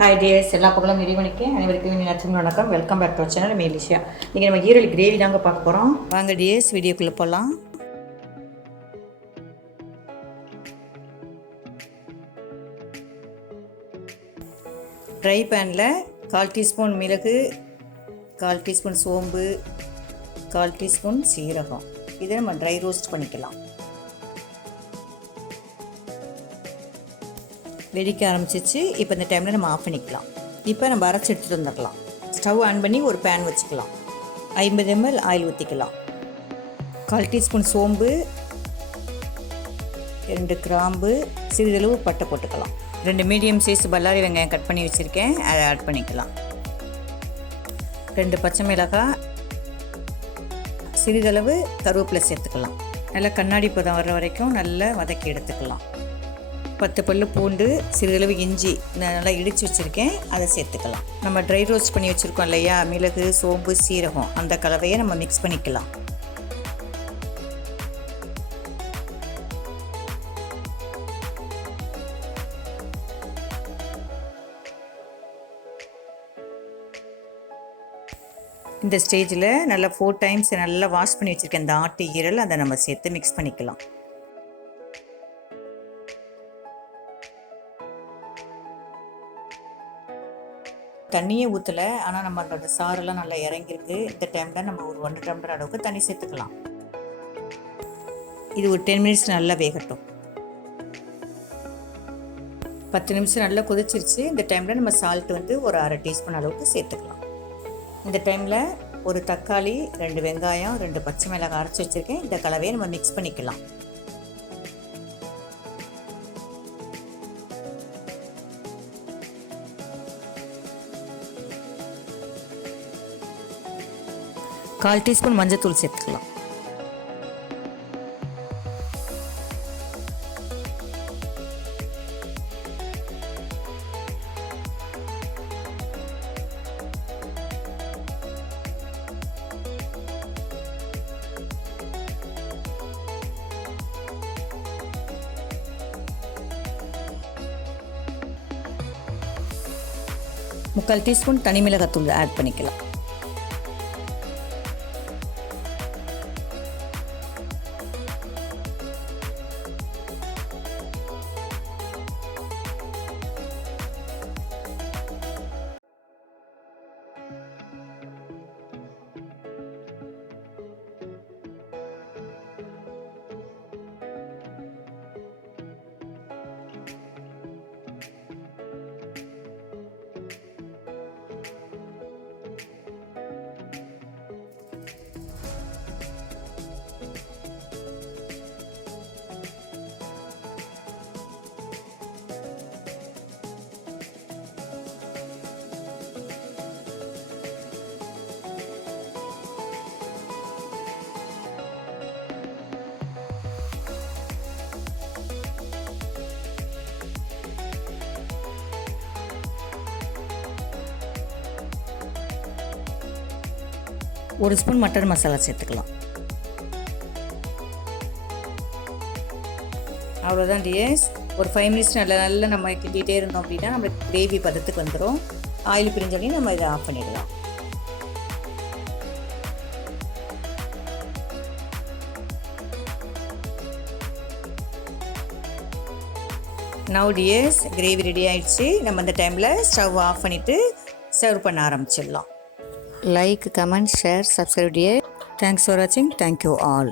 Hi tears, எல்லா பக்கமும் இறைவனுக்கு அனைவருக்கும் நச்சம் வணக்கம். Welcome back to our channel லிஷியா. இன்றைக்கி நம்ம ஈரல் கிரேவி தாங்க பார்க்க போகிறோம். வாங்க டியர்ஸ், வீடியோக்குள்ளே போகலாம். ட்ரை பேனில் 1/4 டீஸ்பூன் மிளகு, 1/4 டீஸ்பூன் சோம்பு, 1/4 டீஸ்பூன் சீரகம், இதை நம்ம ட்ரை ரோஸ்ட் பண்ணிக்கலாம். வெடிக்க ஆரம்பிச்சிச்சு. இப்போ இந்த டைமில் நம்ம ஆஃப் பண்ணிக்கலாம். இப்போ நம்ம அரைச்சி எடுத்துகிட்டு வந்துடலாம். ஸ்டவ் ஆன் பண்ணி ஒரு பேன் வச்சுக்கலாம். 50 ml ஆயில் ஊற்றிக்கலாம். 1/4 டீஸ்பூன் சோம்பு, 2 கிராம்பு, சிறிதளவு பட்டை போட்டுக்கலாம். 2 மீடியம் சைஸ் பல்லாரி வெங்காயம் கட் பண்ணி வச்சுருக்கேன், அதை ஆட் பண்ணிக்கலாம். 2 பச்சை மிளகாய், சிறிதளவு கருவேப்பிலை சேர்த்துக்கலாம். நல்லா கண்ணாடி பதம் வர்ற வரைக்கும் நல்லா வதக்கி எடுத்துக்கலாம். 10 பல்லு பூண்டு, சிறிதளவு இஞ்சி நல்லா இடித்து வச்சுருக்கேன், அதை சேர்த்துக்கலாம். நம்ம ட்ரை ரோஸ்ட் பண்ணி வச்சுருக்கோம் இல்லையா, மிளகு, சோம்பு, சீரகம், அந்த கலவையை நம்ம மிக்ஸ் பண்ணிக்கலாம். இந்த ஸ்டேஜில் நல்லா 4 டைம்ஸ் நல்லா வாஷ் பண்ணி வச்சுருக்கேன் இந்த ஆட்டு ஈரல், அதை நம்ம சேர்த்து மிக்ஸ் பண்ணிக்கலாம். தண்ணியே ஊற்றலை, ஆனால் நம்ம அதோட சாரெல்லாம் நல்லா இறங்கியிருக்கு. இந்த டைமில் நம்ம ஒரு 1 டம்ளர் அளவுக்கு தண்ணி சேர்த்துக்கலாம். இது ஒரு 10 மினிட்ஸ் நல்லா வேகட்டும். 10 நிமிஷம் நல்லா கொதிச்சிருச்சு. இந்த டைமில் நம்ம சால்ட் ஒரு 1/2 டீஸ்பூன் அளவுக்கு சேர்த்துக்கலாம். இந்த டைமில் ஒரு தக்காளி, 2 வெங்காயம், 2 பச்சை மிளகாய் அரைச்சி வச்சுருக்கேன், இந்த கலவையை நம்ம மிக்ஸ் பண்ணிக்கலாம். கால் டீஸ்பூன் மஞ்சத்தூள் சேர்த்துக்கலாம். முக்கால் டீஸ்பூன் தனி மிளகாத்தூள் ஆட் பண்ணிக்கலாம். ஒரு ஸ்பூன் மட்டன் மசாலா சேர்த்துக்கலாம். அவ்வளோதான் டியர்ஸ். ஒரு 5 மினிட்ஸ் நல்லா நம்ம கிண்டிகிட்டே இருந்தோம் அப்படின்னா நம்மளுக்கு கிரேவி பதத்துக்கு வந்துடும். ஆயில் பிரிஞ்சோடனே நம்ம இதை ஆஃப் பண்ணிடலாம். நவ் டியர்ஸ், கிரேவி ரெடி ஆகிடுச்சு. நம்ம இந்த டைமில் ஸ்டவ் ஆஃப் பண்ணிவிட்டு சர்வ் பண்ண ஆரம்பிச்சிடலாம். Like, comment, share, subscribe dear. Thanks for watching. Thank you all.